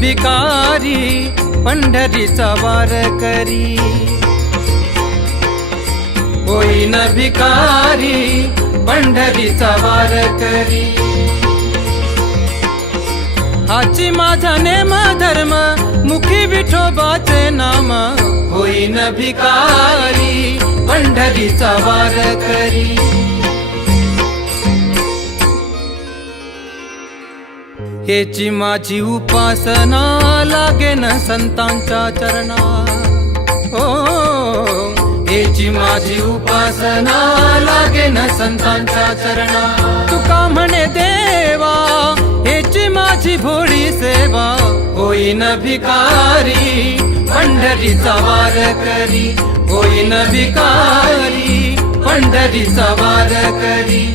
भिकारी पंढरीचा वार करी, होईन भिकारी पंढरीचा वार करी। हाची माझा नेम धर्म मुखी विठोबाचे नाम, होईन भिकारी पंढरीचा वार करी। हेची माझी उपासना लागेन संतांच्या चरणा, हो हेची माझी उपासना लागेन संतांच्या चरणा। तुका म्हणे देवा हेची माझी भोळी सेवा, होईन भिकारी पंढरीचा वार करी, होईन भिकारी पंढरीचा वार करी।